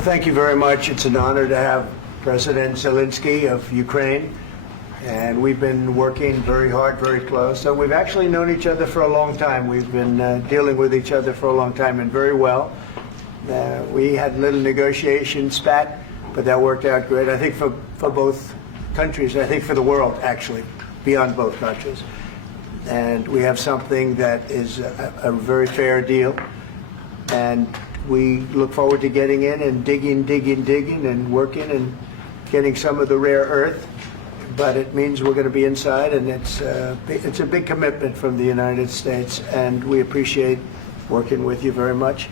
Well, thank you very much. It's an honor to have President Zelenskyy of Ukraine, and we've been working very hard, very close. So we've actually known each other for a long time. We've been dealing with each other for a long time and very well. We had a little negotiation spat, but that worked out great. I think for both countries, I think for the world, actually, beyond both countries. And we have something that is a very fair deal. And we look forward to getting in and digging and working and getting some of the rare earth. But it means we're going to be inside, and it's a big commitment from the United States, and we appreciate working with you very much.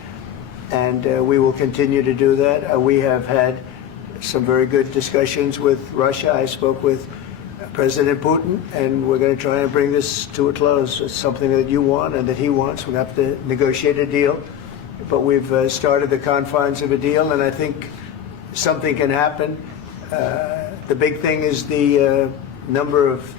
And we will continue to do that. We have had some very good discussions with Russia. I spoke with President Putin, and we're going to try and bring this to a close. It's something that you want and that he wants. We'll have to negotiate a deal. But we've started the confines of a deal, and I think something can happen. The big thing is the number of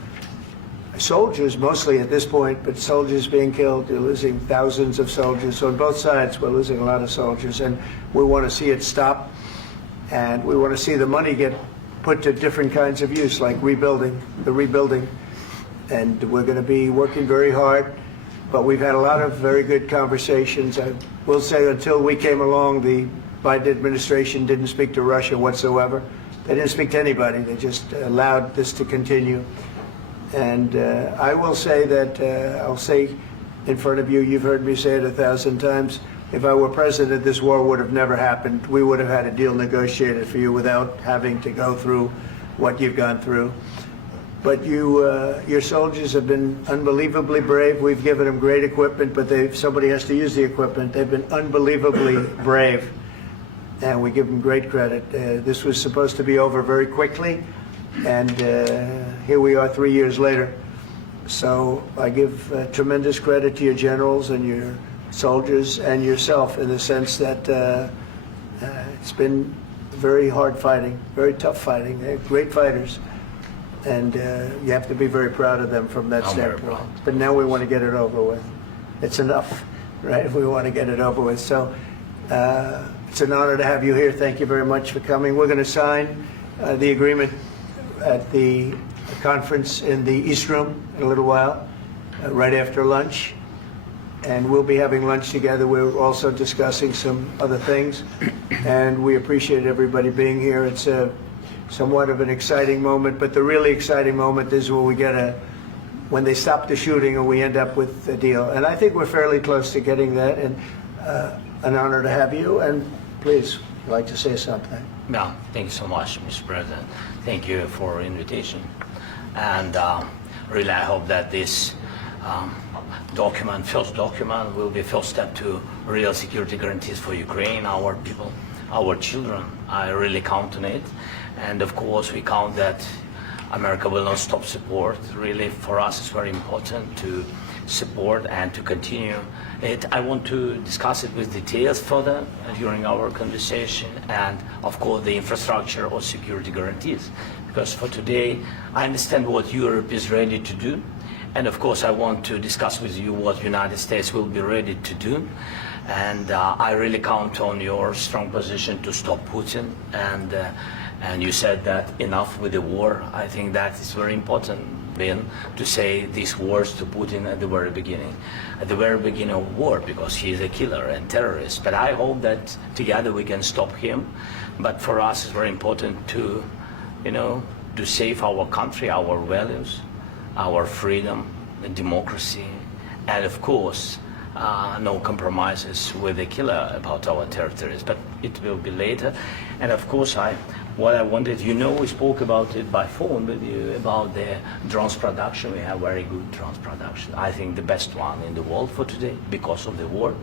soldiers, mostly at this point, but soldiers being killed. We're losing thousands of soldiers. So on both sides, we're losing a lot of soldiers, and we want to see it stop. And we want to see the money get put to different kinds of use, like rebuilding. And we're going to be working very hard. But we've had a lot of very good conversations. I will say until we came along, the Biden administration didn't speak to Russia whatsoever. They didn't speak to anybody. They just allowed this to continue. And I will say that, I'll say in front of you, you've heard me say it 1,000 times, if I were president, this war would have never happened. We would have had a deal negotiated for you without having to go through what you've gone through. But your soldiers have been unbelievably brave. We've given them great equipment, but somebody has to use the equipment. They've been unbelievably brave, and we give them great credit. This was supposed to be over very quickly, and here we are 3 years later. So I give tremendous credit to your generals and your soldiers and yourself in the sense that it's been very hard fighting, very tough fighting. They're great fighters. And you have to be very proud of them from that standpoint. But now we want to get it over with. It's enough, right? We want to get it over with. So it's an honor to have you here. Thank you very much for coming. We're going to sign the agreement at the conference in the East Room in a little while, right after lunch. And we'll be having lunch together. We're also discussing some other things. And we appreciate everybody being here. It's somewhat of an exciting moment, but the really exciting moment is when they stop the shooting and we end up with a deal. And I think we're fairly close to getting that, and an honor to have you. And please, I'd like to say something. Yeah, thank you so much, Mr. President. Thank you for invitation. And really, I hope that this first document will be first step to real security guarantees for Ukraine, our people, our children. I really count on it. And of course, we count that America will not stop support. Really, for us, it's very important to support and to continue it. I want to discuss it with details further during our conversation, and of course, the infrastructure or security guarantees. Because for today, I understand what Europe is ready to do. And of course, I want to discuss with you what the United States will be ready to do. And I really count on your strong position to stop Putin. And you said that enough with the war. I think that is very important, Ben, to say these words to Putin at the very beginning of war, because he is a killer and terrorist. But I hope that together we can stop him. But for us, it's very important to, to save our country, our values, our freedom, and democracy, and of course, no compromises with the killer about our territories. But it will be later. And of course, what I wanted, we spoke about it by phone with you about the drones production. We have very good drones production. I think the best one in the world for today because of the war.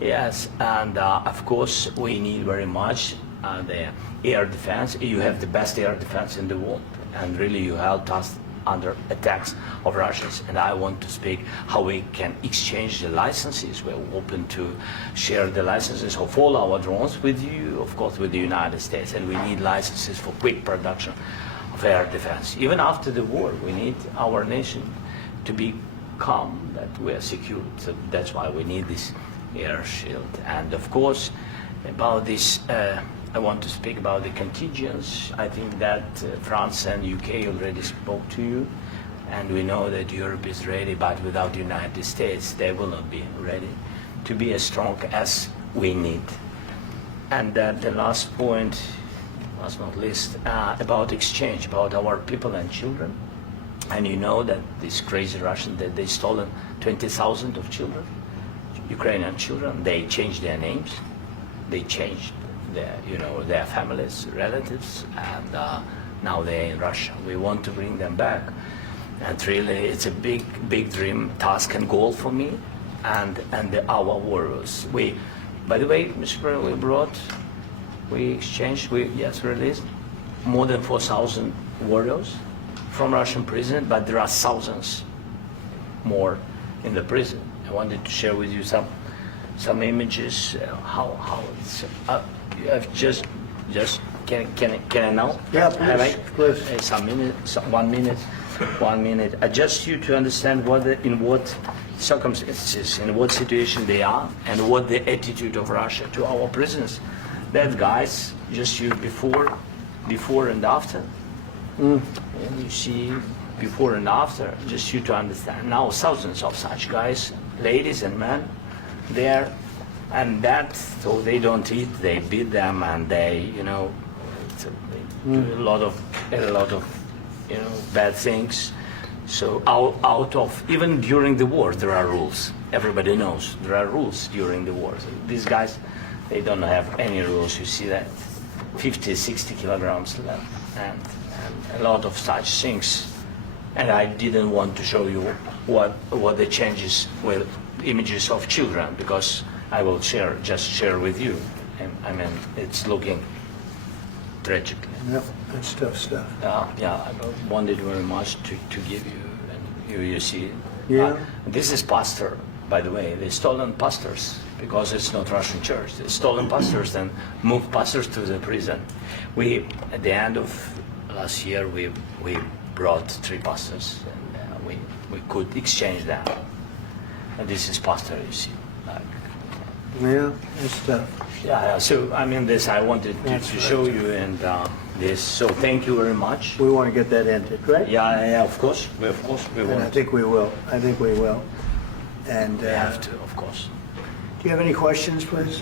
Yes, and of course, we need very much the air defense. You have the best air defense in the world, and really you helped us under attacks of Russians. And I want to speak how we can exchange the licenses. We're open to share the licenses of all our drones with you, of course, with the United States. And we need licenses for quick production of air defense. Even after the war, we need our nation to be calm, that we are secure. So that's why we need this air shield. And of course, about this I want to speak about the contingents. I think that France and UK already spoke to you, and we know that Europe is ready, but without the United States, they will not be ready to be as strong as we need. And the last point, last not least, about exchange, about our people and children. And you know that these crazy Russians, that they stolen 20,000 of children, Ukrainian children. They changed their names, they changed their families, relatives, and now they're in Russia. We want to bring them back, and really, it's a big dream, task, and goal for me, and our warriors. By the way, Mr. President, we exchanged, released more than 4,000 warriors from Russian prison, but there are thousands more in the prison. I wanted to share with you some images. How it's. You have just can I now? Yeah, Have I? please. Some minute, 1 minute, 1 minute. Just you to understand in what circumstances, in what situation they are, and what the attitude of Russia to our prisoners. That guys, just you before and after. And you see before and after, just you to understand. Now thousands of such guys, ladies and men, there, and that, so they don't eat, they beat them, and they do a lot of bad things. So out of, even during the war, there are rules. Everybody knows there are rules during the war. So these guys, they don't have any rules. You see that 50, 60 kilograms left, and a lot of such things. And I didn't want to show you what the changes with images of children, because I will just share with you. And I mean, it's looking tragic. Yep, that's tough stuff. I wanted very much to give you, and you see. Yeah. This is pastor, by the way. They stolen pastors because it's not Russian church. They stolen pastors and moved pastors to the prison. At the end of last year, we brought 3 pastors, and we could exchange them. And this is pastor, you see. Yeah, that's tough. Yeah. So I mean, this I wanted to show you, and this. So thank you very much. We want to get that ended, right? Yeah. Of course, we And I want. think we will. And We have to, of course. do you have any questions, please?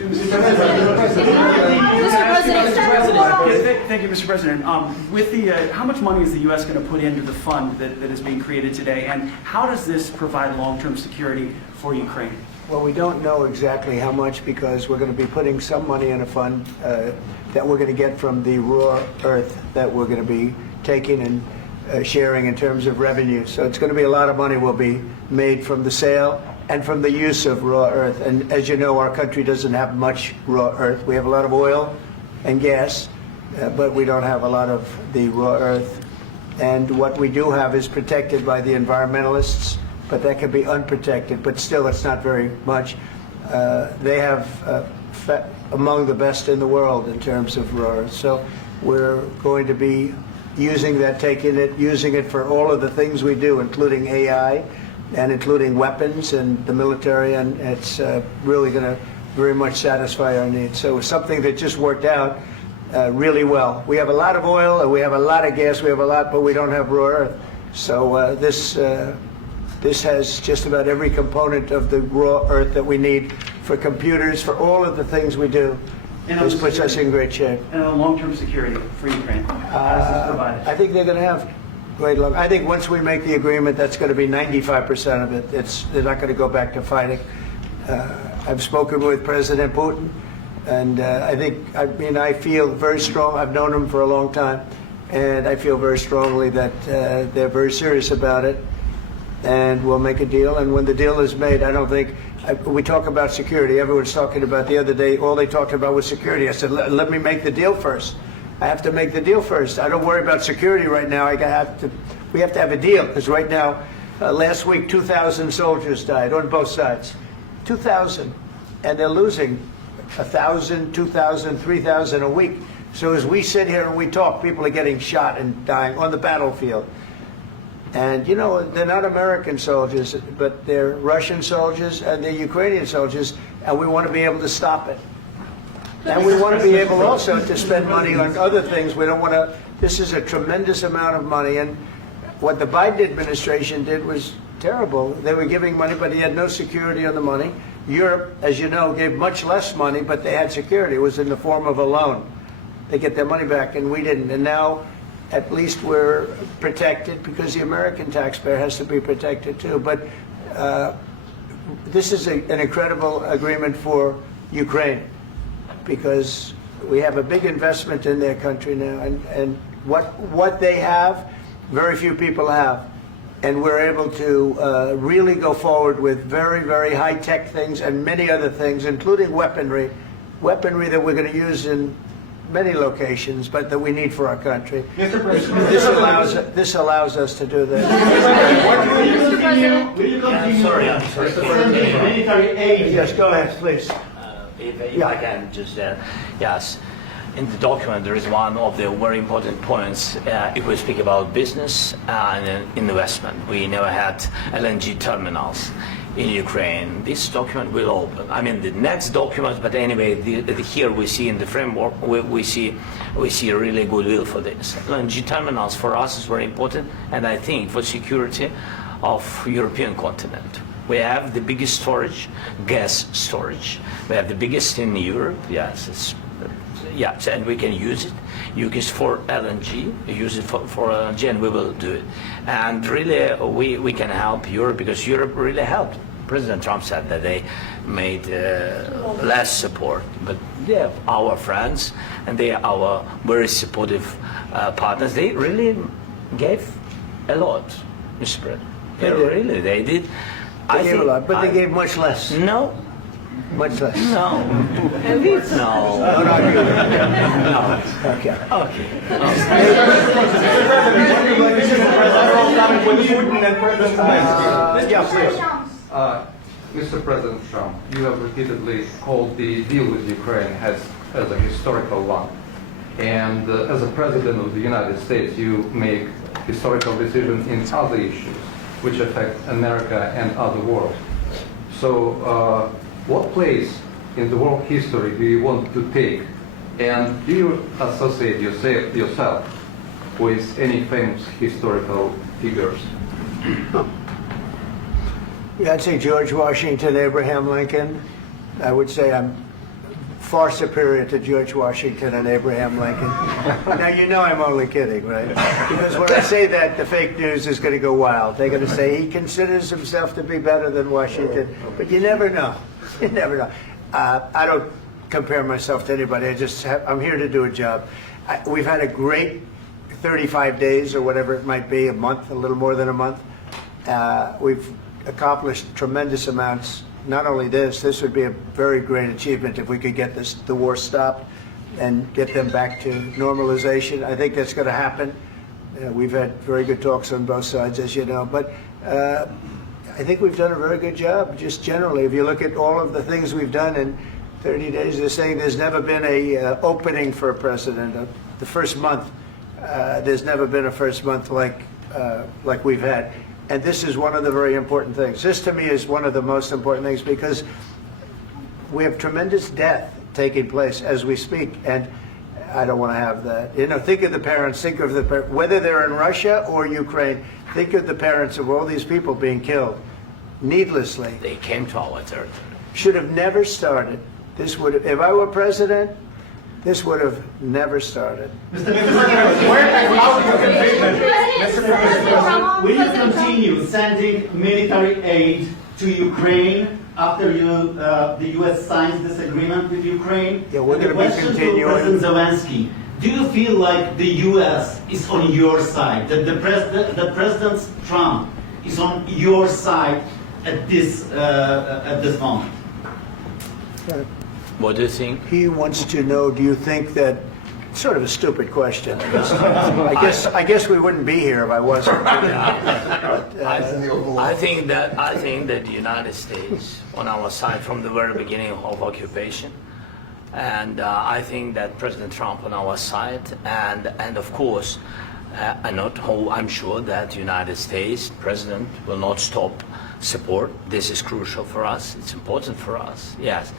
Thank you, Mr. President. With how much money is the U.S. going to put into the fund that is being created today, and how does this provide long-term security for Ukraine? Well, we don't know exactly how much, because we're going to be putting some money in a fund that we're going to get from the raw earth that we're going to be taking and sharing in terms of revenue. So it's going to be a lot of money will be made from the sale and from the use of raw earth. And as you know, our country doesn't have much raw earth. We have a lot of oil and gas, but we don't have a lot of the raw earth. And what we do have is protected by the environmentalists, but that can be unprotected, but still it's not very much. They have among the best in the world in terms of raw earth. So we're going to be using that, using it for all of the things we do, including AI and including weapons and the military, and it's really going to very much satisfy our needs. So it's something that just worked out really well. We have a lot of oil, and we have a lot of gas, but we don't have raw earth. So this has just about every component of the raw earth that we need for computers, for all of the things we do. This puts us in great shape. And on long-term security for Ukraine, how does this provide it? I think they're going to have great luck. I think once we make the agreement, that's going to be 95% of it. They're not going to go back to fighting. I've spoken with President Putin, and I feel very strong. I've known him for a long time, and I feel very strongly that they're very serious about it, and we'll make a deal. And when the deal is made, I don't think we talk about security. Everyone's talking about the other day. All they talked about was security. I said, let me make the deal first. I have to make the deal first. I don't worry about security right now. We have to have a deal, because right now, last week, 2,000 soldiers died on both sides. 2,000, and they're losing 1,000, 2,000, 3,000 a week. So as we sit here and we talk, people are getting shot and dying on the battlefield. And you know, they're not American soldiers, but they're Russian soldiers and they're Ukrainian soldiers, and we want to be able to stop it. And we want to be able also to spend money on other things. We don't want to, this is a tremendous amount of money. And what the Biden administration did was terrible. They were giving money, but he had no security on the money. Europe, as you know, gave much less money, but they had security. It was in the form of a loan. They get their money back, and we didn't. And now, at least we're protected because the American taxpayer has to be protected too. But this is an incredible agreement for Ukraine because we have a big investment in their country now, and what they have, very few people have. And we're able to really go forward with very, very high-tech things and many other things, including weaponry that we're going to use in many locations, but that we need for our country. Mr. President, This allows us to do that. will you continue Sorry. sending military aid? Yes, go ahead, please. If I can just, yes. In the document, there is one of the very important points. If we speak about business and investment, we never had LNG terminals in Ukraine. This document will open. I mean, the next document, but anyway, here we see in the framework, we see really goodwill for this. LNG terminals for us is very important, and I think for security of European continent. We have the biggest storage, gas storage. We have the biggest in Europe. Yes, yes, and we can use it. Use it for LNG. Use it for LNG, and we will do it. And really, we can help Europe because Europe really helped. President Trump said that they made less support, but they are our friends and they are our very supportive partners. They really gave a lot, Mr. President. They did. They gave a lot, but they gave much less. No. Much less. No. No. No. Okay. Mr. President Trump, you have repeatedly called the deal with Ukraine as a historical one. And as a President of the United States, you make historical decisions in other issues which affect America and other world. So what place in the world history do you want to take? And do you associate yourself with any famous historical figures? Yeah, I'd say George Washington, Abraham Lincoln. I would say I'm far superior to George Washington and Abraham Lincoln. Now, you know I'm only kidding, right? Because when I say that, the fake news is going to go wild. They're going to say he considers himself to be better than Washington. But you never know. You never know. I don't compare myself to anybody. I'm here to do a job. We've had a great 35 days or whatever it might be, a month, a little more than a month. We've accomplished tremendous amounts. Not only this would be a very great achievement if we could get the war stopped and get them back to normalization. I think that's going to happen. We've had very good talks on both sides, as you know. But I think we've done a very good job, just generally. If you look at all of the things we've done in 30 days, they're saying there's never been a opening for a president. The first month, there's never been a first month like we've had. And this is one of the very important things. This, to me, is one of the most important things because we have tremendous death taking place as we speak, and I don't want to have that. You know, think of the parents, whether they're in Russia or Ukraine, think of the parents of all these people being killed needlessly. They came to our territory. Should have never started. This would have, if I were president, this would have never started. Mr. President, will you continue sending military aid to Ukraine after the U.S. signs this agreement with Ukraine? Yeah, we're going to be continuing. President Zelenskyy, do you feel like the U.S. is on your side, that President Trump is on your side at this moment? What do you think? He wants to know, do you think that, sort of a stupid question. I guess we wouldn't be here if I wasn't. I think that the United States on our side from the very beginning of occupation, and I think that President Trump on our side, and of course, I'm sure that the United States President will not stop support. This is crucial for us. It's important for us. Yes.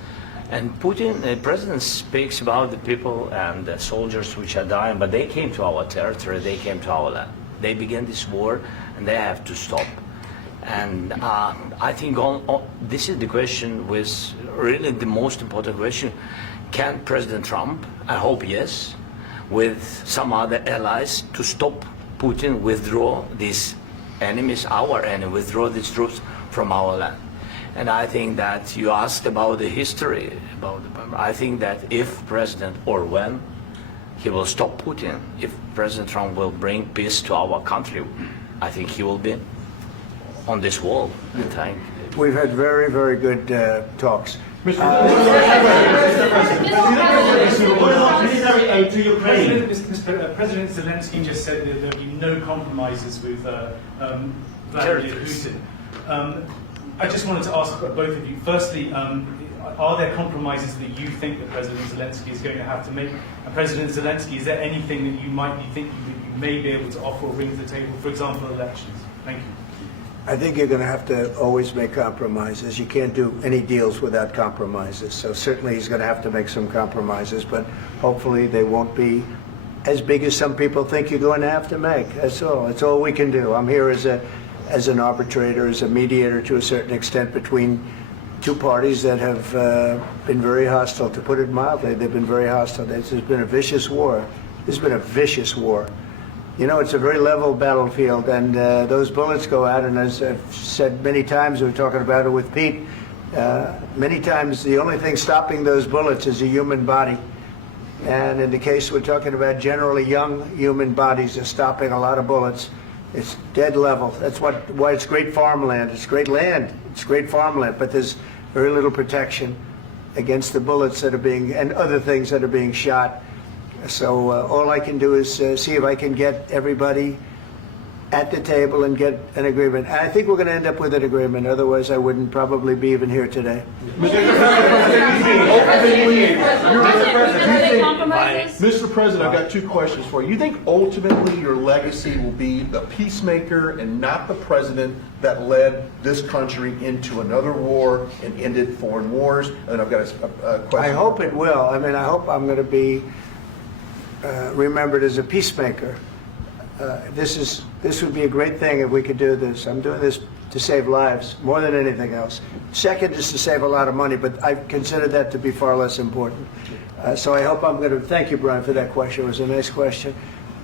And Putin, the president speaks about the people and the soldiers which are dying, but they came to our territory, they came to our land. They began this war, and they have to stop. And I think this is the question, with really the most important question. Can President Trump, I hope yes, with some other allies, to stop Putin, withdraw these enemies, our enemy, withdraw these troops from our land? And I think that you asked about the history, I think that if President, or when, he will stop Putin, if President Trump will bring peace to our country, I think he will be on this wall. We've had very, very good talks. Military aid to Ukraine. President Zelenskyy just said that there'll be no compromises with Vladimir Putin. I just wanted to ask both of you, firstly, are there compromises that you think that President Zelenskyy is going to have to make? And President Zelenskyy, is there anything that you might be thinking that you may be able to offer or bring to the table, for example, elections? Thank you. I think you're going to have to always make compromises. You can't do any deals without compromises. So certainly he's going to have to make some compromises, but hopefully they won't be as big as some people think you're going to have to make. That's all. That's all we can do. I'm here as an arbitrator, as a mediator to a certain extent between two parties that have been very hostile, to put it mildly. They've been very hostile. There's been a vicious war. There's been a vicious war. You know, it's a very level battlefield, and those bullets go out, and as I've said many times, we were talking about it with Pete, many times the only thing stopping those bullets is a human body. And in the case we're talking about, generally young human bodies are stopping a lot of bullets. It's dead level. That's why it's great farmland. It's great land. It's great farmland, but there's very little protection against the bullets that are being, and other things that are being shot. So all I can do is see if I can get everybody at the table and get an agreement. And I think we're going to end up with an agreement. Otherwise, I wouldn't probably be even here today. Mr. President, I've got two questions for you. You think ultimately your legacy will be the peacemaker and not the president that led this country into another war and ended foreign wars? And I've got a question. I hope it will. I mean, I hope I'm going to be remembered as a peacemaker. This would be a great thing if we could do this. I'm doing this to save lives more than anything else. Second is to save a lot of money, but I consider that to be far less important. So I hope I'm going to, thank you, Brian, for that question. It was a nice question.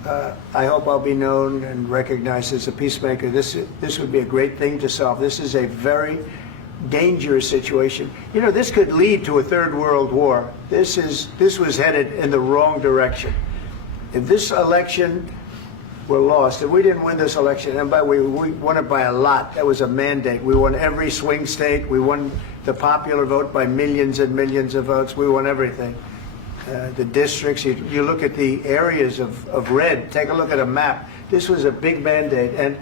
I hope I'll be known and recognized as a peacemaker. This would be a great thing to solve. This is a very dangerous situation. You know, this could lead to a third world war. This was headed in the wrong direction. If this election were lost, if we didn't win this election, and we won it by a lot, that was a mandate. We won every swing state. We won the popular vote by millions and millions of votes. We won everything. The districts, you look at the areas of red, take a look at a map. This was a big mandate, and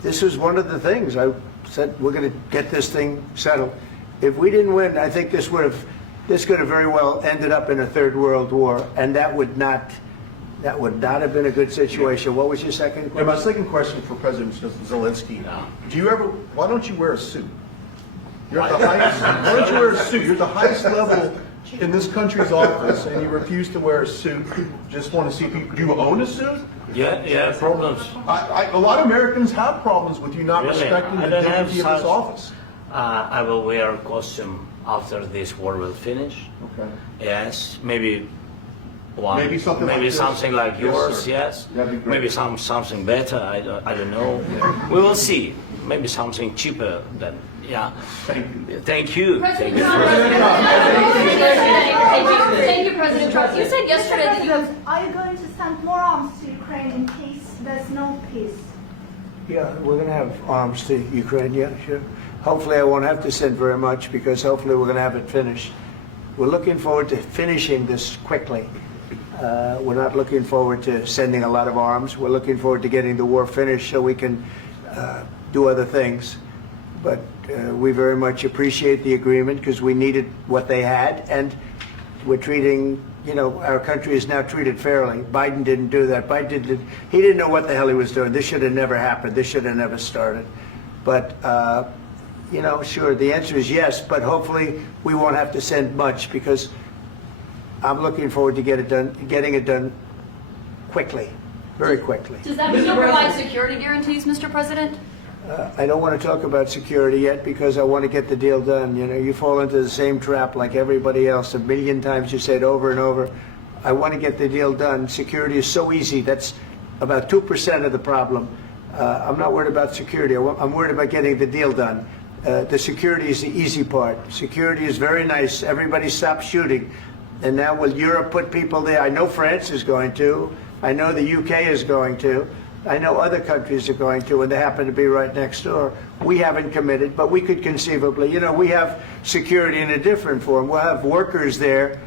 this was one of the things I said, we're going to get this thing settled. If we didn't win, I think this could have very well ended up in a third world war, and that would not have been a good situation. What was your second question? And my second question for President Zelenskyy: why don't you wear a suit? You're at the highest. Why don't you wear a suit? You're at the highest level in this country's office, and you refuse to wear a suit. Just want to see people. Do you own a suit? Yeah, problems. A lot of Americans have problems with you not Really? respecting the I don't have dignity of this such- office. I will wear a costume after this war will finish. Okay. Yes, maybe one. Maybe something like this. something like Yes, yours. sir. Yes. That'd be great. Maybe something better. I don't know. We will see. Maybe something cheaper than. Yeah. Thank you. Thank you. President Thank you. Trump. Thank you, President Trump. You said yesterday that you have. Are you going to send more arms to Ukraine in case there's no peace? Yeah, we're going to have arms to Ukraine, yeah, sure. Hopefully I won't have to send very much, because hopefully we're going to have it finished. We're looking forward to finishing this quickly. We're not looking forward to sending a lot of arms. We're looking forward to getting the war finished so we can do other things. But we very much appreciate the agreement, because we needed what they had, and we're treating, you know, our country is now treated fairly. Biden didn't do that. He didn't know what the hell he was doing. This should have never happened. This should have never started. But, you know, sure, the answer is yes, but hopefully we won't have to send much, because I'm looking forward to getting it done quickly, very quickly. Does that mean you'll provide security guarantees, Mr. President? I don't want to talk about security yet, because I want to get the deal done. You know, you fall into the same trap like everybody else. A million times you say it over and over. I want to get the deal done. Security is so easy. That's about 2% of the problem. I'm not worried about security. I'm worried about getting the deal done. The security is the easy part. Security is very nice. Everybody stopped shooting. And now will Europe put people there? I know France is going to. I know the UK is going to. I know other countries are going to, and they happen to be right next door. We haven't committed, but we could conceivably. You know, we have security in a different form. We'll have workers there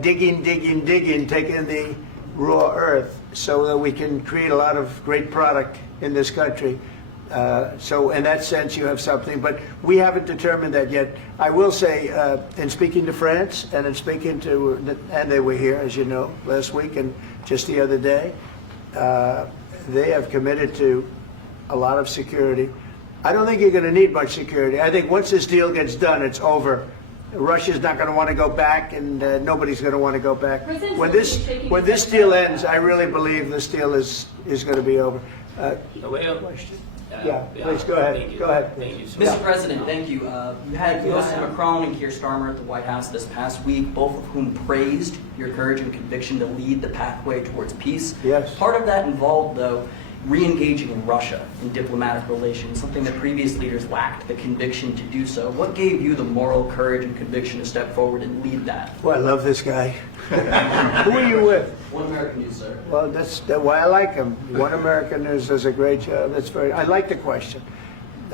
digging, taking the raw earth so that we can create a lot of great product in this country. So in that sense, you have something, but we haven't determined that yet. I will say, in speaking to France and in speaking to, and they were here, as you know, last week and just the other day, they have committed to a lot of security. I don't think you're going to need much security. I think once this deal gets done, it's over. Russia's not going to want to go back, and nobody's going to want to go back. When this deal ends, I really believe this deal is going to be over. Question? Yeah, please go ahead. Thank you. Go ahead. Thank you, Mr. President, thank you. You had President Macron and Keir Starmer at the White House this past week, both of whom praised your courage and conviction to lead the pathway towards peace. Yes. Part of that involved, though, re-engaging Russia in diplomatic relations, something that previous leaders lacked the conviction to do so. What gave you the moral courage and conviction to step forward and lead that? Well, I love this guy. Who are you with? One American News, sir. Well, that's why I like him. One American News does a great job. I like the question.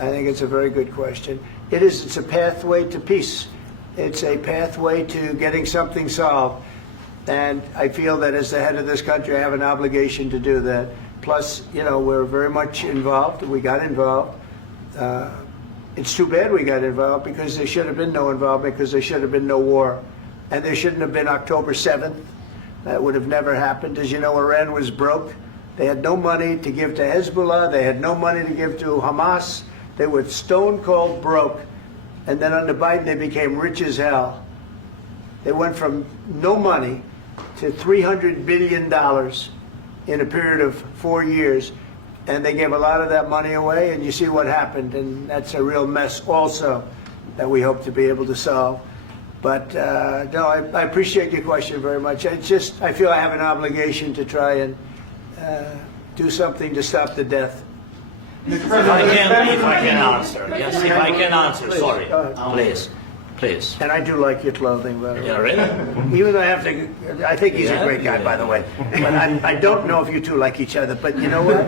I think it's a very good question. It's a pathway to peace. It's a pathway to getting something solved. And I feel that as the head of this country, I have an obligation to do that. Plus, you know, we're very much involved. We got involved. It's too bad we got involved, because there should have been no involvement, because there should have been no war. And there shouldn't have been October 7th. That would have never happened. As you know, Iran was broke. They had no money to give to Hezbollah. They had no money to give to Hamas. They were stone cold broke. And then under Biden, they became rich as hell. They went from no money to $300 billion in a period of 4 years. And they gave a lot of that money away, and you see what happened. And that's a real mess also that we hope to be able to solve. But no, I appreciate your question very much. I feel I have an obligation to try and do something to stop the death. If I can answer. Yes, if I can answer. Please, sorry. go ahead. Please. And I do like your clothing, by the way. Yeah, really? Even though I think he's a great guy, by the way. But I don't know if you two like each other. But you know what?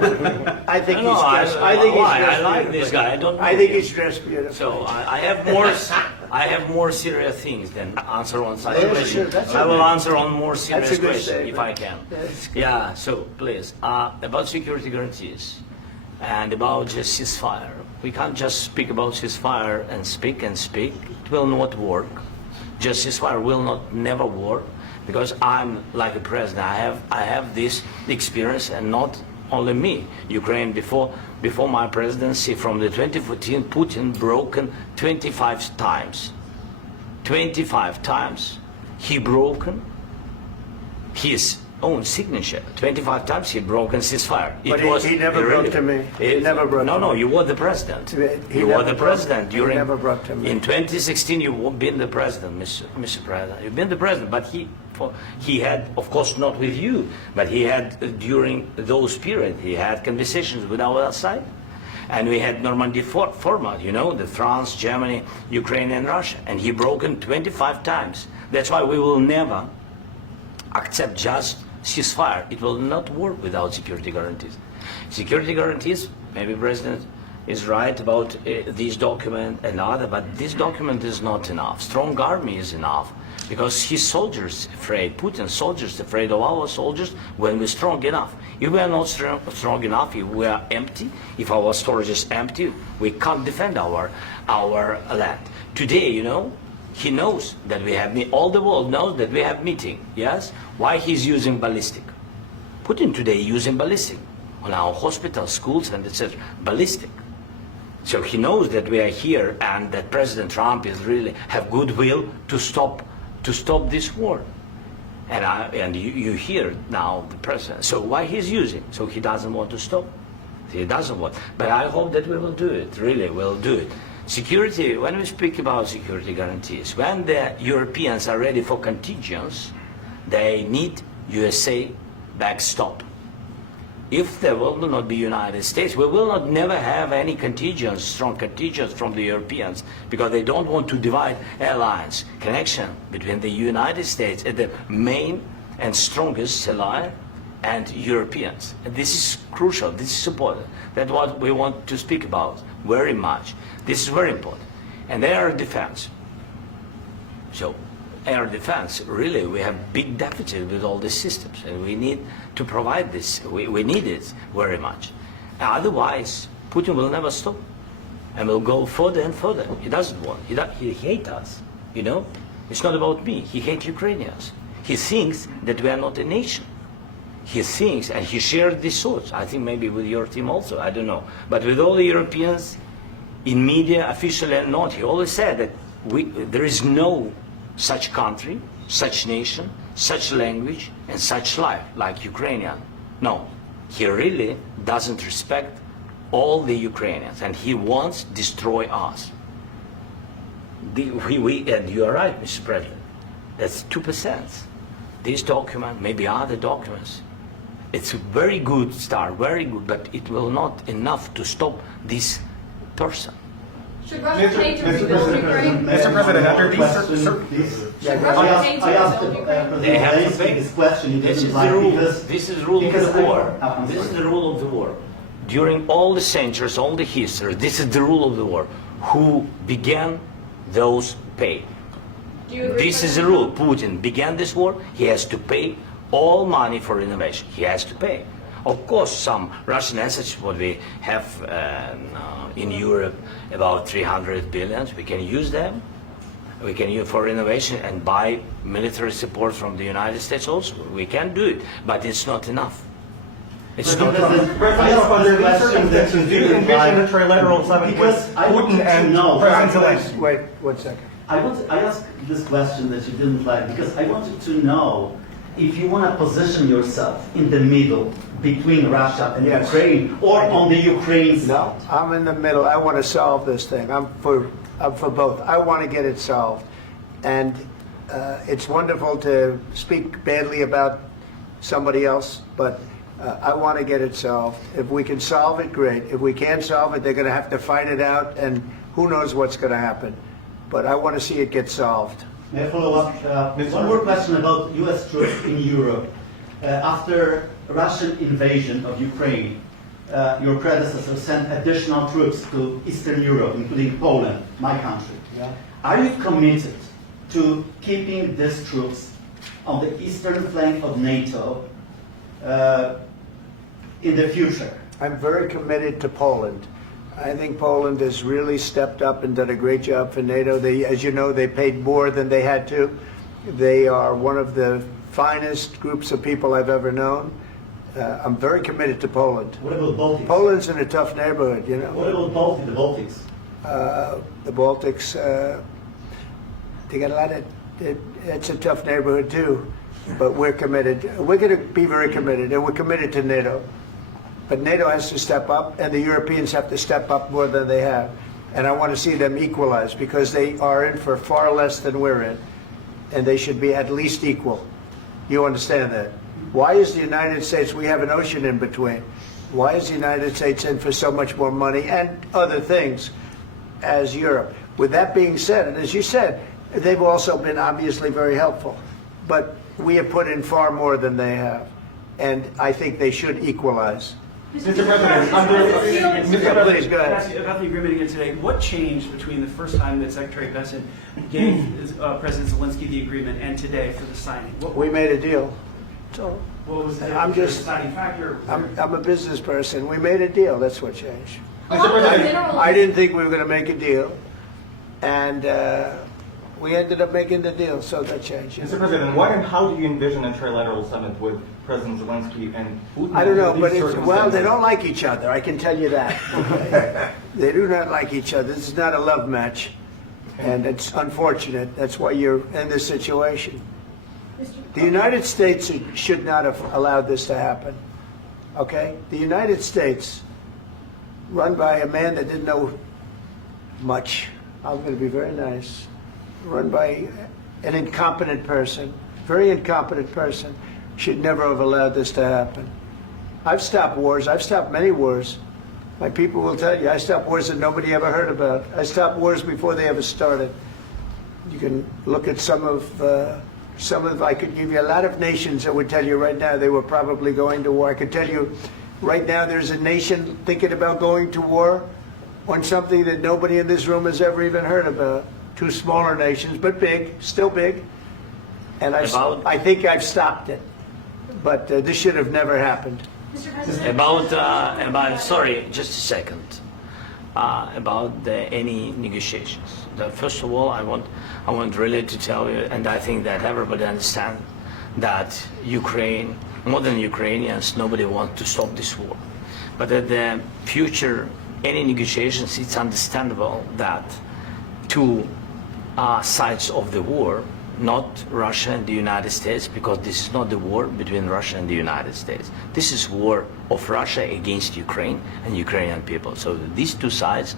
I think he's dressed. I like this guy. I think he's dressed beautiful. So I have more serious things than answer on such Yeah, question. sure, I will answer on more serious That's a good question if statement. I can. That's good. Yeah. So please, about security guarantees and about just ceasefire. We can't just speak about ceasefire and speak. It will not work. Just ceasefire will never work, because I'm like a president. I have this experience, and not only me. Ukraine before my presidency, from the 2014, Putin broken 25 times. 25 times he broken his own signature. 25 times he broken ceasefire. But he never broke to me. He never broke to me. No, you were the president. He You never were the broke- president he during. never broke to me. In 2016, you've been the president, Mr. President. You've been the president, but he had, of course, not with you, but he had during those periods. He had conversations with our side, and we had Normandy format. You know, the France, Germany, Ukraine, and Russia, and he broken 25 times. That's why we will never accept just ceasefire. It will not work without security guarantees. Security guarantees, maybe President is right about this document and other, but this document is not enough. Strong army is enough, because his soldiers afraid, Putin's soldiers afraid of our soldiers when we're strong enough. If we are not strong enough, if we are empty, if our storage is empty, we can't defend our land. Today, you know, he knows that we have, all the world knows that we have meeting, yes? Why he's using ballistic? Putin today using ballistic on our hospitals, schools, and etc. Ballistic. So he knows that we are here and that President Trump is really have goodwill to stop this war. And you hear now the president. So why he's using? So he doesn't want to stop. He doesn't want. But I hope that we will do it. Really, we'll do it. Security. When we speak about security guarantees, when the Europeans are ready for contingents, they need USA backstop. If there will not be United States, we will not never have any contingents, strong contingents from the Europeans, because they don't want to divide alliance, connection between the United States and the main and strongest ally and Europeans. And this is crucial, this is important. That's what we want to speak about very much. This is very important. And air defense. So air defense, really, we have big deficit with all these systems, and we need to provide this. We need it very much. Otherwise, Putin will never stop, and will go further and further. He doesn't want. He hates us. You know, it's not about me. He hates Ukrainians. He thinks that we are not a nation. He thinks, and he shared these thoughts. I think maybe with your team also. I don't know, but with all the Europeans, in media, officially and not, he always said that there is no such country, such nation, such language, and such life like Ukrainian. No, he really doesn't respect all the Ukrainians, and he wants to destroy us. And you are right, Mr. President. That's 2%. This document, maybe other documents, it's a very good start, very good, but it will not enough to stop this person. Should Russia pay to rebuild Ukraine? Mr. President, after these Should Russia pay to I asked rebuild Ukraine? They have to Zelensky pay. this question. He This didn't is like the rule. because This is the rule of because the war. I'm This is sorry. the rule of the war. During all the centuries, all the history, this is the rule of the war. Who began, those pay. Do you agree This with is that? the rule. Putin began this war. He has to pay all money for innovation. He has to pay. Of course, some Russian assets, what we have in Europe, about 300 billion, we can use them. We can use for innovation and buy military support from the United States also. We can do it, but it's not enough. It's not enough. I asked under these this question that circumstances, do you you didn't envision like a trilateral summit because with I Putin wanted to and know. President Zelensky? Wait 1 second. I asked this question that you didn't like because I wanted to know if you want to position yourself in the middle between Russia and Yes. Ukraine or on the Ukraine side. No, I'm in the middle. I want to solve this thing. I'm for both. I want to get it solved. And it's wonderful to speak badly about somebody else, but I want to get it solved. If we can solve it, great. If we can't solve it, they're going to have to fight it out, and who knows what's going to happen. But I want to see it get solved. May I follow up? One more question about U.S. troops in Europe. After Russian invasion of Ukraine, your predecessor sent additional troops to Eastern Europe, including Poland, my country. Yeah. Are you committed to keeping these troops on the eastern flank of NATO in the future? I'm very committed to Poland. I think Poland has really stepped up and done a great job for NATO. They, as you know, they paid more than they had to. They are one of the finest groups of people I've ever known. I'm very committed to Poland. What about Baltics? Poland's in a tough neighborhood, you know. What about the Baltics? The Baltics, they got a lot of, it's a tough neighborhood too, but we're committed. We're going to be very committed, and we're committed to NATO. But NATO has to step up, and the Europeans have to step up more than they have. And I want to see them equalize, because they are in for far less than we're in, and they should be at least equal. You understand that? Why is the United States, we have an ocean in between, why is the United States in for so much more money and other things as Europe? With that being said, and as you said, they've also been obviously very helpful, but we have put in far more than they have, and I think they should equalize. Mr. President, Please, go ahead. About the agreement again today, what changed between the first time that Secretary Bessent gave President Zelensky the agreement and today for the signing? We made a deal. So What was the I'm just- deciding factor? I'm a business person. We made a deal. That's what changed. Mr. President, I didn't think we were going to make a deal, and we ended up making the deal, so that changed. Mr. President, what and how do you envision a trilateral summit with President Zelenskyy and Putin. I don't know, under but these well, they circumstances? don't like each other. I can tell you that. Okay? They do not like each other. This is not a love match, and it's unfortunate. That's why you're in this situation. The United States should not have allowed this to happen. Okay? The United States, run by a man that didn't know much. I'm going to be very nice. Run by an incompetent person, very incompetent person, should never have allowed this to happen. I've stopped wars. I've stopped many wars. My people will tell you, I stopped wars that nobody ever heard about. I stopped wars before they ever started. You can look at some of, I could give you a lot of nations that would tell you right now they were probably going to war. I could tell you right now there's a nation thinking about going to war on something that nobody in this room has ever even heard about. Two smaller nations, but big, still big. And I think I've stopped it. But this should have never happened. Mr. President. Sorry, just a second. About any negotiations. First of all, I want really to tell you, and I think that everybody understands that Ukraine, more than Ukrainians, nobody wants to stop this war. But at the future, any negotiations, it's understandable that two sides of the war, not Russia and the United States, because this is not the war between Russia and the United States. This is war of Russia against Ukraine and Ukrainian people. So these two sides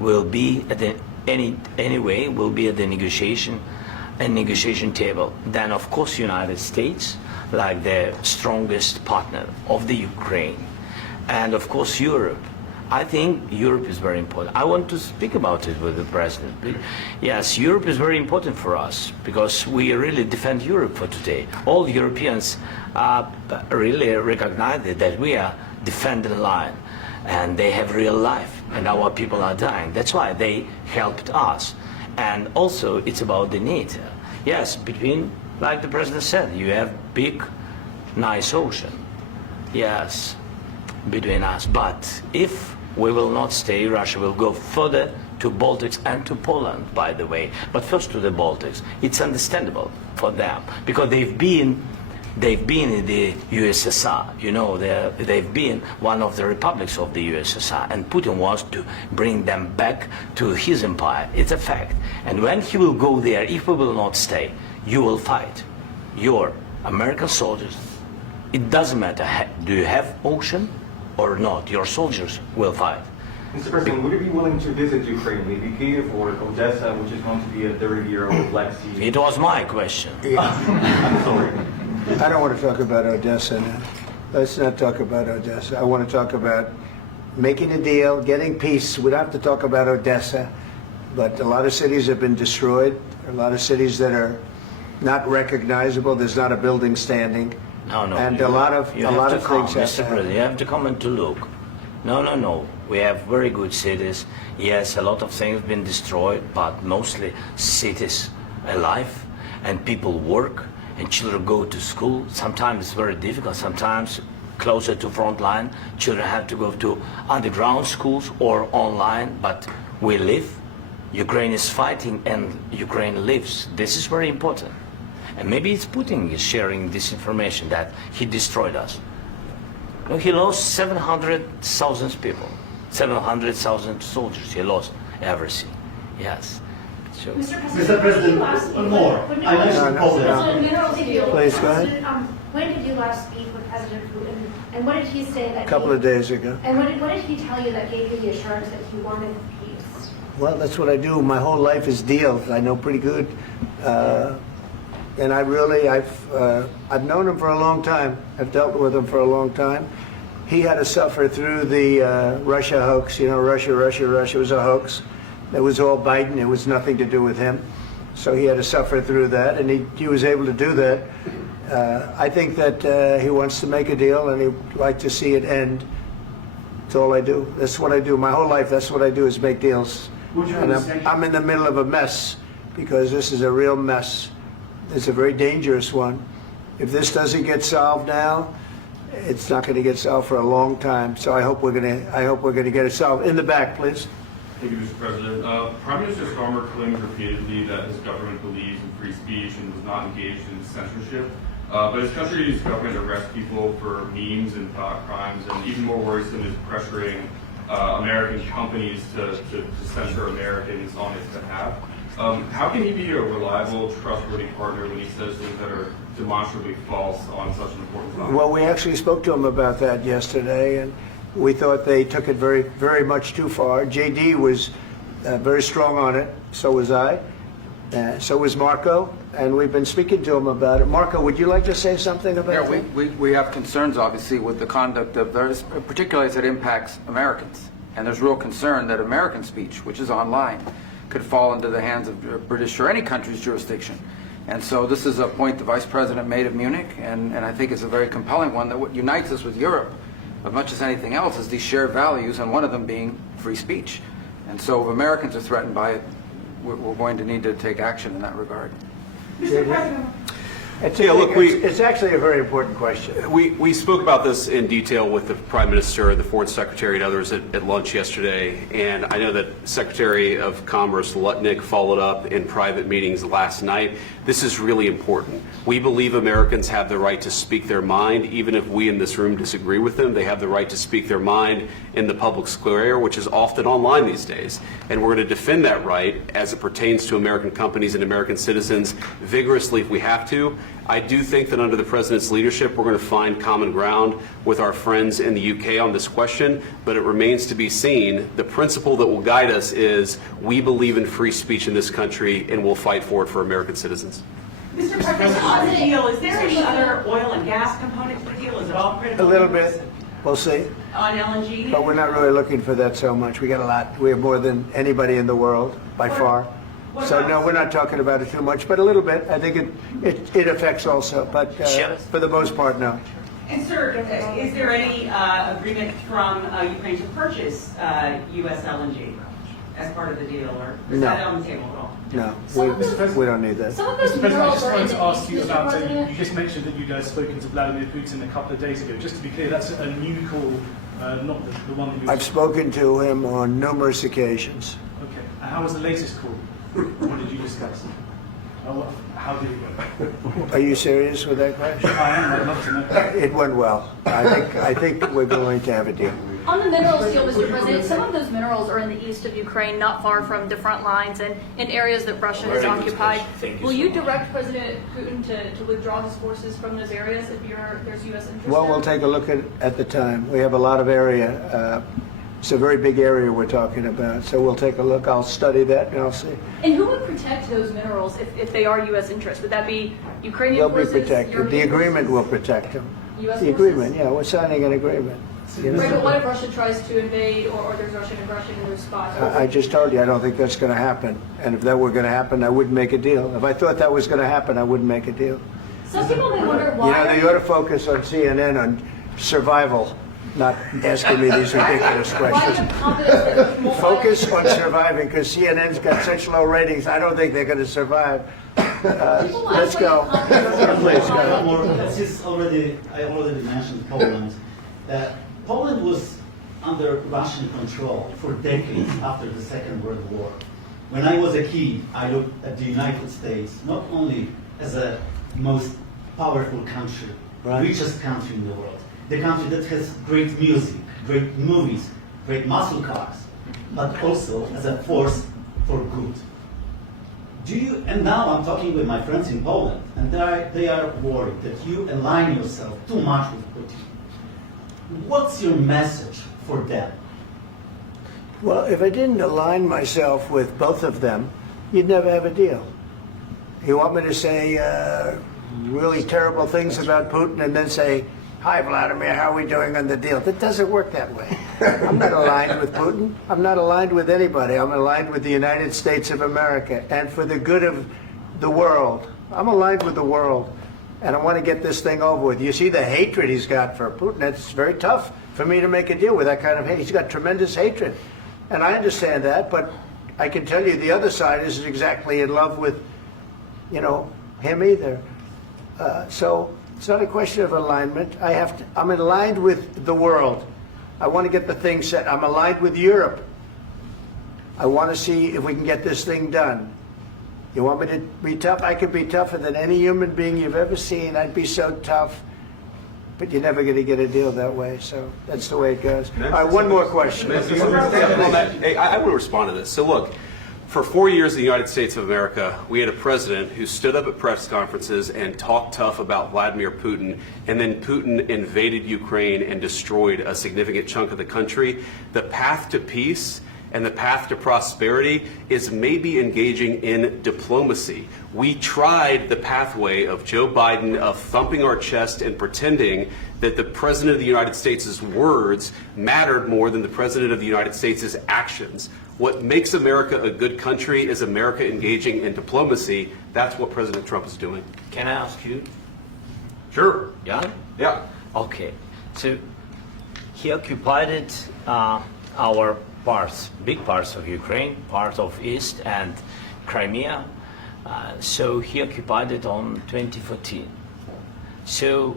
will be at the will be at the negotiation table. Then of course United States, like the strongest partner of the Ukraine, and of course Europe. I think Europe is very important. I want to speak about it with the President. Yes, Europe is very important for us because we really defend Europe for today. All Europeans really recognize that we are defending the line and they have real life and our people are dying. That's why they helped us. And also it's about the NATO. Yes, between, like the President said, you have big, nice ocean. Yes, between us. But if we will not stay, Russia will go further to Baltics and to Poland, by the way. But first to the Baltics. It's understandable for them because they've been in the USSR. You know, they've been one of the republics of the USSR, and Putin wants to bring them back to his empire. It's a fact. And when he will go there, if we will not stay, you will fight. Your American soldiers, it doesn't matter, do you have ocean or not, your soldiers will fight. Mr. President, would you be willing to visit Ukraine, maybe Kyiv or Odessa, which is going to be a third year of Black Sea? It was my question. I'm sorry. I don't want to talk about Odessa now. Let's not talk about Odessa. I want to talk about making a deal, getting peace. We don't have to talk about Odessa, but a lot of cities have been destroyed. There are a lot of cities that are not recognizable. There's not a building standing. No. And a lot of things have Mr. to happen. President, you have to come and to look. No. We have very good cities. Yes, a lot of things have been destroyed, but mostly cities alive and people work and children go to school. Sometimes it's very difficult. Sometimes closer to front line, children have to go to underground schools or online, but we live. Ukraine is fighting and Ukraine lives. This is very important. And maybe it's Putin is sharing this information that he destroyed us. No, he lost 700,000 people, 700,000 soldiers. He lost everything. Yes. So, Mr. President, one more. I mentioned Poland. Please, go ahead. When did you last speak with President Putin, and what did he say that? A couple of days ago. And what did he tell you that gave you the assurance that he wanted peace? Well, that's what I do. My whole life is deals. I know pretty good. And I've known him for a long time. I've dealt with him for a long time. He had to suffer through the Russia hoax. You know, Russia was a hoax. It was all Biden. It was nothing to do with him. So he had to suffer through that, and he was able to do that. I think that he wants to make a deal, and he'd like to see it end. That's all I do. That's what I do. My whole life, that's what I do is make deals. And I'm in the middle of a mess because this is a real mess. It's a very dangerous one. If this doesn't get solved now, it's not going to get solved for a long time. So I hope we're going to get it solved. In the back, please. Thank you, Mr. President. Prime Minister Starmer claims repeatedly that his government believes in free speech and was not engaged in censorship. But his country's government arrests people for memes and thought crimes, and even more worrisome is pressuring American companies to censor Americans on his behalf. How can he be a reliable, trustworthy partner when he says things that are demonstrably false on such an important topic? Well, we actually spoke to him about that yesterday, and we thought they took it very, very much too far. JD was very strong on it. So was I. So was Marco. And we've been speaking to him about it. Marco, would you like to say something about that? We have concerns, obviously, with the conduct of those, particularly as it impacts Americans. And there's real concern that American speech, which is online, could fall into the hands of British or any country's jurisdiction. And so this is a point the Vice President made of Munich, and I think it's a very compelling one, that what unites us with Europe, as much as anything else, is these shared values, and one of them being free speech. And so if Americans are threatened by it, we're going to need to take action in that regard. Mr. President. It's actually a very important question. We spoke about this in detail with the Prime Minister, the Foreign Secretary, and others at lunch yesterday. And I know that Secretary of Commerce Lutnick followed up in private meetings last night. This is really important. We believe Americans have the right to speak their mind, even if we in this room disagree with them. They have the right to speak their mind in the public square, which is often online these days. And we're going to defend that right as it pertains to American companies and American citizens vigorously if we have to. I do think that under the President's leadership, we're going to find common ground with our friends in the UK on this question, but it remains to be seen. The principle that will guide us is we believe in free speech in this country, and we'll fight for it for American citizens. Mr. President, on the deal, is there any other oil and gas component to the deal? Is it all critical? A little bit. We'll see. On LNG? But we're not really looking for that so much. We got a lot. We have more than anybody in the world, by far. So no, we're not talking about it too much, but a little bit. I think it affects also, but for the most part, no. And sir, is there any agreement from Ukraine to purchase U.S. LNG as part of the deal, or is that on the table at all? No, we don't need that. Mr. President, I just wanted to ask you about, you just mentioned that you'd spoken to Vladimir Putin a couple of days ago. Just to be clear, that's a new call, not the one that you... I've spoken to him on numerous occasions. Okay, and how was the latest call? What did you discuss? How did it go? Are you serious with that question? I am. I'd love to know. It went well. I think we're going to have a deal. On the minerals deal, Mr. President, some of those minerals are in the east of Ukraine, not far from the front lines and in areas that Russia has occupied. Will you direct President Putin to withdraw his forces from those areas if there's U.S. interest? Well, we'll take a look at the time. We have a lot of area. It's a very big area we're talking about, so we'll take a look. I'll study that and I'll see. And who would protect those minerals if they are U.S. interests? Would that be Ukrainian forces? They'll be protected. The agreement will protect them. U.S. The agreement, yeah, we're signing an agreement. Right, but what if Russia tries to invade or there's Russian aggression in those spots? I just told you I don't think that's going to happen. And if that were going to happen, I wouldn't make a deal. If I thought that was going to happen, I wouldn't make a deal. Some people may wonder why. You know, they ought to focus on CNN on survival, not asking me these ridiculous questions. Focus on surviving, because CNN's got such low ratings. I don't think they're going to survive. Let's go. Please go. I already mentioned Poland. Poland was under Russian control for decades after the Second World War. When I was a kid, I looked at the United States not only as a most powerful country, richest country in the world, the country that has great music, great movies, great muscle cars, but also as a force for good. And now I'm talking with my friends in Poland, and they are worried that you align yourself too much with Putin. What's your message for them? Well, if I didn't align myself with both of them, you'd never have a deal. You want me to say really terrible things about Putin and then say, "Hi, Vladimir, how are we doing on the deal?" That doesn't work that way. I'm not aligned with Putin. I'm not aligned with anybody. I'm aligned with the United States of America and for the good of the world. I'm aligned with the world, and I want to get this thing over with. You see the hatred he's got for Putin. It's very tough for me to make a deal with that kind of hate. He's got tremendous hatred, and I understand that, but I can tell you the other side isn't exactly in love with, him either. So it's not a question of alignment. I'm aligned with the world. I want to get the thing set. I'm aligned with Europe. I want to see if we can get this thing done. You want me to be tough? I could be tougher than any human being you've ever seen. I'd be so tough. But you're never going to get a deal that way, so that's the way it goes. All right, one more question. Hey, I want to respond to this. So look, for 4 years in the United States of America, we had a president who stood up at press conferences and talked tough about Vladimir Putin, and then Putin invaded Ukraine and destroyed a significant chunk of the country. The path to peace and the path to prosperity is maybe engaging in diplomacy. We tried the pathway of Joe Biden of thumping our chest and pretending that the President of the United States' words mattered more than the President of the United States' actions. What makes America a good country is America engaging in diplomacy. That's what President Trump is doing. Can I ask you? Sure. Yeah? Yeah. Okay. So he occupied our parts, big parts of Ukraine, part of East and Crimea. So he occupied it on 2014. So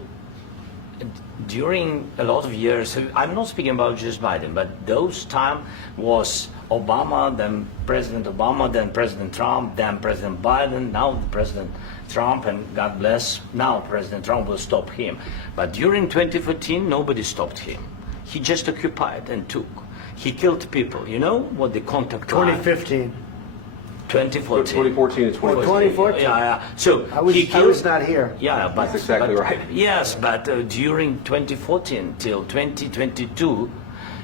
during a lot of years, so I'm not speaking about just Biden, but those time was Obama, then President Obama, then President Trump, then President Biden, now President Trump, and God bless, now President Trump will stop him. But during 2014, nobody stopped him. He just occupied and took. He killed people. You know what the contact line? 2015. 2014. 2014 and 2014. 2014. Yeah. So I was not here. Yeah, but that's exactly right. Yes, but during 2014 till 2022,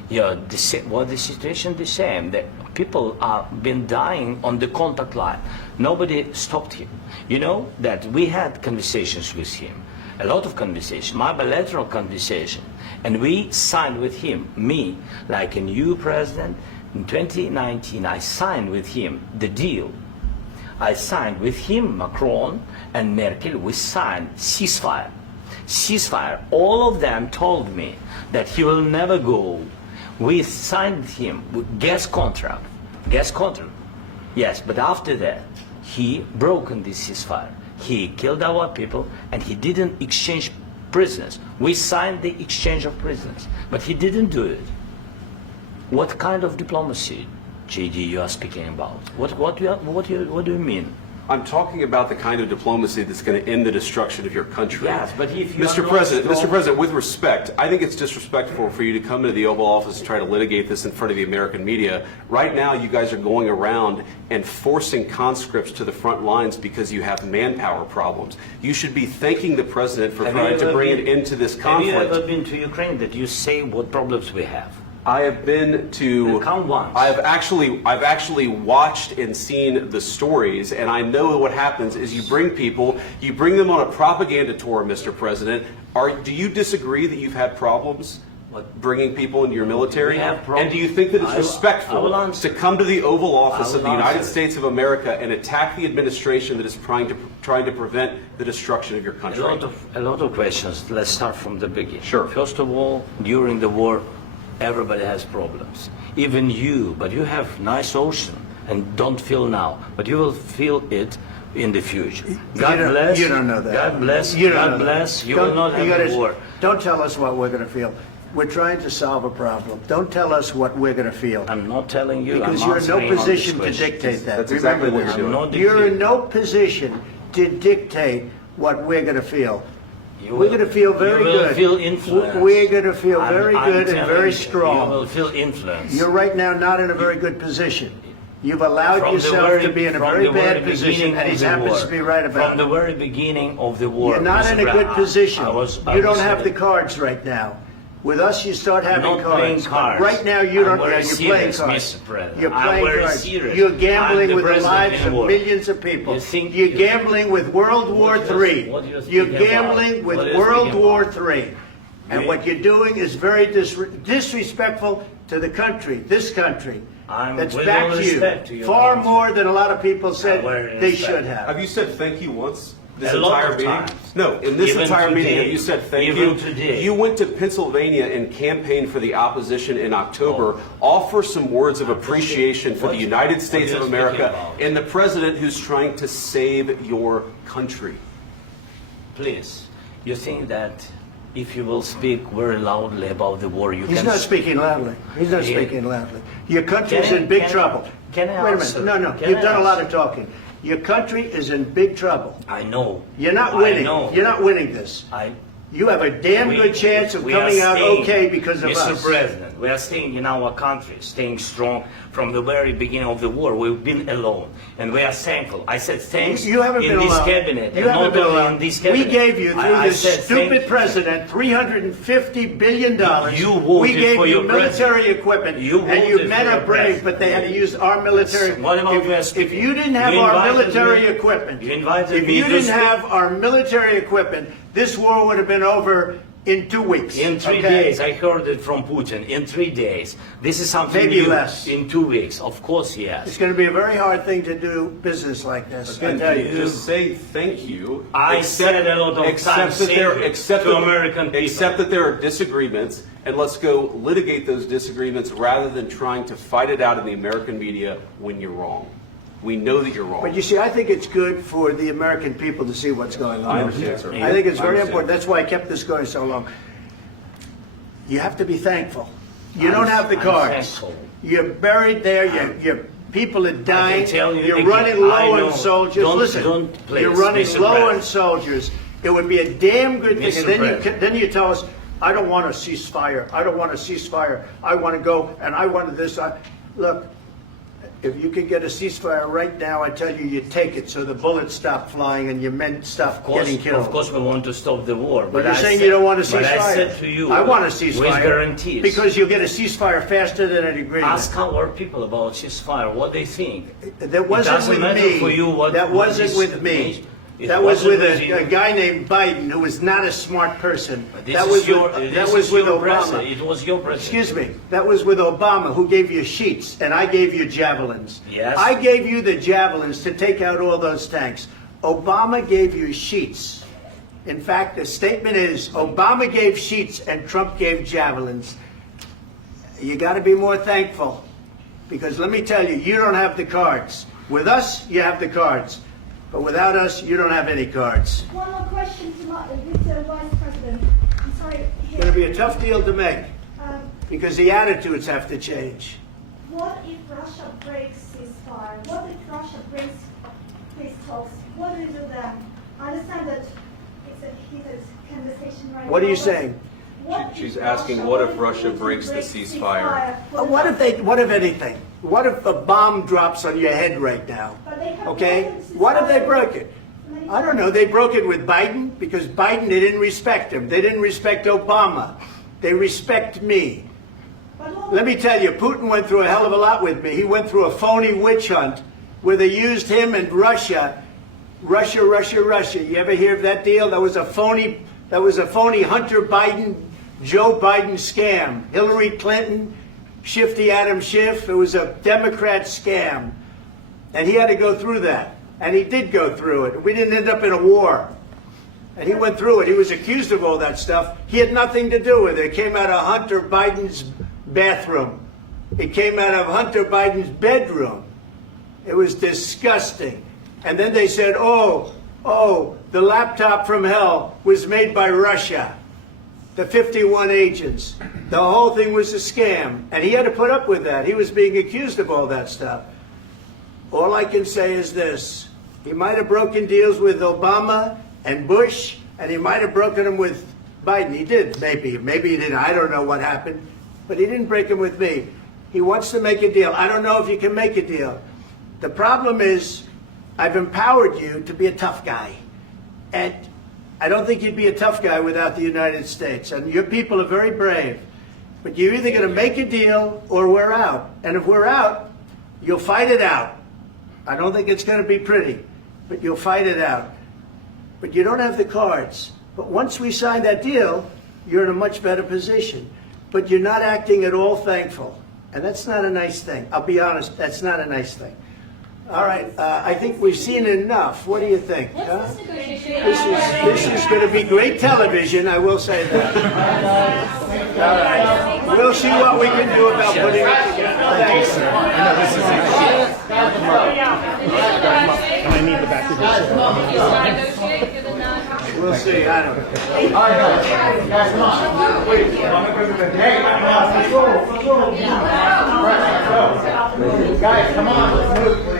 yeah, the situation the same. The people are been dying on the contact line. Nobody stopped him. You know that we had conversations with him, a lot of conversations, my bilateral conversation, and we signed with him. Me, like a new president. In 2019, I signed with him the deal. I signed with him, Macron and Merkel, we signed ceasefire. Ceasefire. All of them told me that he will never go. We signed him with gas contract. Gas contract. Yes, but after that, he broken this ceasefire. He killed our people and he didn't exchange prisoners. We signed the exchange of prisoners, but he didn't do it. What kind of diplomacy, JD, you are speaking about? What do you mean? I'm talking about the kind of diplomacy that's going to end the destruction of your country. Yes, but if you Mr. President, with respect, I think it's disrespectful for you to come into the Oval Office and try to litigate this in front of the American media. Right now, you guys are going around and forcing conscripts to the front lines because you have manpower problems. You should be thanking the President for trying to bring it into this conflict. Have you ever been to Ukraine that you say what problems we have? I have been to. Count once. I've actually watched and seen the stories, and I know what happens is you bring them on a propaganda tour, Mr. President. Do you disagree that you've had problems bringing people into your military? And do you think that it's respectful to come to the Oval Office of the United States of America and attack the administration that is trying to prevent the destruction of your country? A lot of questions. Let's start from the beginning. Sure. First of all, during the war, everybody has problems. Even you, but you have nice ocean and don't feel now, but you will feel it in the future. God bless. You don't know that. God bless. You God bless. You will not have a war. Don't tell us what we're going to feel. We're trying to solve a problem. Don't tell us what we're going to feel. I'm not telling you. Because you're in no position to dictate that. That's exactly what you're doing. You're in no position to dictate what we're going to feel. We're going to feel very good. You will feel influenced. We're going to feel very good and very strong. You will feel influenced. You're right now not in a very good position. You've allowed yourself to be in a very bad position, and he happens to be right about it. From the very beginning of the war. You're not in a good position. You don't have the cards right now. With us, you start having cards. Right now, you don't. You're playing cards. You're playing cards. You're gambling with the lives of millions of people. You're gambling with World War III. You're gambling with World War III. And what you're doing is very disrespectful to the country, this country. That's backed you far more than a lot of people said they should have. Have you said thank you once? This A lot entire of meeting? times. No, in this Even entire today. meeting, have you said thank Even you? today. You went to Pennsylvania and campaigned for the opposition in October. Offer some words of appreciation for the United States of America and the president who's trying to save your country. Please, you think that if you will speak very loudly about the war, He's not speaking loudly. He's not speaking loudly. Your country's in big trouble. Can I Wait a answer? minute. No, Can you've I done a lot answer? of talking. Your country is in big trouble. I know. You're not I winning. know. You're not winning this. You have a damn good chance of coming out okay because of us. Mr. President, we are staying in our country, staying strong from the very beginning of the war. We've been alone, and we are thankful. I said thanks You haven't in been this alone. cabinet, You and haven't not been only alone. in this We cabinet. gave you, through I this said stupid thank you. president, $350 billion. You voted we gave for you your military president. equipment, You and you voted men for are your brave, but they had to use our military. What about US if people? you didn't have You our invited military me- equipment, you invited if me you to didn't speak- have our military equipment, this war would have been over in 2 weeks. In 3 okay? days, I heard it from Putin. In 3 days, this is something Maybe new. less. In 2 weeks, of course, yes. It's going to be a very hard thing to do business like this. I tell you. Just say thank you. I said a lot of times that there, thank you except to that, American people. Except that there are disagreements, and let's go litigate those disagreements rather than trying to fight it out in the American media when you're wrong. We know that you're wrong. But you see, I think it's good for the American people to see what's going on. I understand, sir. I think it's I very understand. important. That's why I kept this going so long. You have to be thankful. You don't have the I'm cards. thankful. You're buried there. Your people are dying. tell you You're again, running I low know. on soldiers. Don't- Listen, don't please, you're running Mr. low on President. soldiers. It would be a damn good thing. Mr. And then President. then you tell us, I don't want a ceasefire. I don't want a ceasefire. I want to go and I want this. Look, if you could get a ceasefire right now, I tell you, you take it so the bullets stop flying and your men stop getting killed. Of course, we want to stop the war. But you're I saying said- you don't want a ceasefire. But I said to you, I want a ceasefire. with guarantees. Because you'll get a ceasefire faster than an agreement. Ask our people about ceasefire, what they think. That wasn't it doesn't with matter me. for you what That what wasn't is- with me. It That was with wasn't you. a guy named Biden who was not a smart person. This That is was your, with, this that was is with your Obama. president. It was your president. Excuse me. That was with Obama, who gave you sheets, and I gave you javelins. Yes. I gave you the javelins to take out all those tanks. Obama gave you sheets. In fact, the statement is Obama gave sheets and Trump gave javelins. You got to be more thankful, because let me tell you, you don't have the cards. With us, you have the cards. But without us, you don't have any cards. One more question to Mr. Vice President. I'm sorry. It's going to be a tough deal to make, Um, because the attitudes have to change. What if Russia breaks ceasefire? What if Russia breaks peace talks? What do we do then? I understand that it's a heated conversation right now. What are you but saying? what She's if asking, Russia- what if Russia Putin breaks the breaks ceasefire? What if anything? What if a bomb drops on your head right now? But they have Okay? broken ceasefire What if they broke it? many I don't know. times. They broke it with Biden because Biden, they didn't respect him. They didn't respect Obama. They respect me. But what- Let me tell you, Putin went through a hell of a lot with me. He went through a phony witch hunt where they used him and Russia. Russia. You ever hear of that deal? That was a phony Hunter Biden, Joe Biden scam. Hillary Clinton, Shifty Adam Schiff. It was a Democrat scam. And he had to go through that. And he did go through it. We didn't end up in a war. And he went through it. He was accused of all that stuff. He had nothing to do with it. It came out of Hunter Biden's bathroom. It came out of Hunter Biden's bedroom. It was disgusting. And then they said, oh, the laptop from hell was made by Russia. The 51 agents. The whole thing was a scam. And he had to put up with that. He was being accused of all that stuff. All I can say is this. He might have broken deals with Obama and Bush, and he might have broken them with Biden. He did, maybe. Maybe he didn't. I don't know what happened. But he didn't break them with me. He wants to make a deal. I don't know if you can make a deal. The problem is, I've empowered you to be a tough guy. And I don't think you'd be a tough guy without the United States. And your people are very brave. But you're either going to make a deal or we're out. And if we're out, you'll fight it out. I don't think it's going to be pretty, but you'll fight it out. But you don't have the cards. But once we sign that deal, you're in a much better position. But you're not acting at all thankful. And that's not a nice thing. I'll be honest, that's not a nice thing. All right, I think we've seen enough. What do you think? Huh? This is going to be great television, I will say that. All right. We'll see what we can do about putting it together. Thanks, sir. I know this is I need the back of We'll see. I don't know. Guys, come on. Wait, hey, let's go. Guys, come on. Let's move.